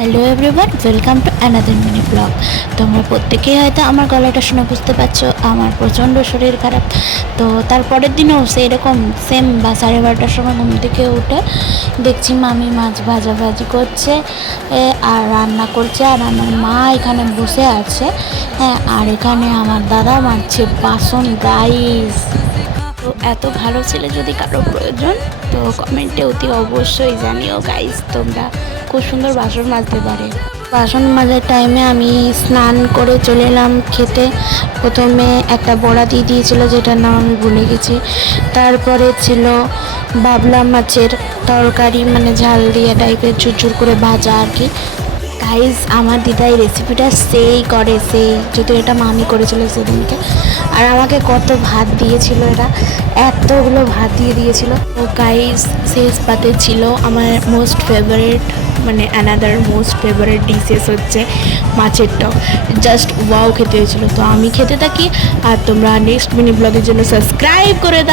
Hello everyone, welcome to another mini blog. তোমরা প্রত্যেকেই হয়তো আমার গলাটা শুনে বুঝতে পারছো আমার প্রচণ্ড শরীর খারাপ। তো তারপরের দিনও সেরকম সেম বা 12:30টার সময় ঘুম থেকে উঠে দেখছি মামি মাছ ভাজাভাজি করছে আর রান্না করছে, আর আমার মা এখানে বসে আছে। হ্যাঁ, আর এখানে আমার দাদা মাজছে বাসন গাইস। তো এত ভালো ছেলে যদি কারো প্রয়োজন তো কমেন্টে অতি অবশ্যই জানিও গাইস। তোমরা খুব সুন্দর বাসন মাজতে পারে। বাসন মাজার টাইমে আমি স্নান করে চলে এলাম খেতে। প্রথমে একটা বড়া দিয়ে দিয়েছিলো, যেটার নাম আমি ভুলে গেছি। তারপরে ছিল বাবলা মাছের তরকারি, মানে ঝাল দিয়ে টাইপের ঝুরঝুর করে ভাজা আর কি। গাইজ, আমার দিদা এই রেসিপিটা সেই করে, সেই যদি এটা মামি করেছিল সেদিনকে। আর আমাকে কত ভাত দিয়েছিল, এরা এতগুলো ভাত দিয়ে দিয়েছিল। তো গাইজ, শেষ পাতে ছিল আমার মোস্ট ফেভারিট, মানে অ্যানাদার মোস্ট ফেভারিট ডিশেস হচ্ছে মাছের টক। জাস্ট ওয়াও খেতে হয়েছিল। তো আমি খেতে থাকি আর তোমরা নেক্সট মিনি ব্লগের জন্য সাবস্ক্রাইব করে দাও।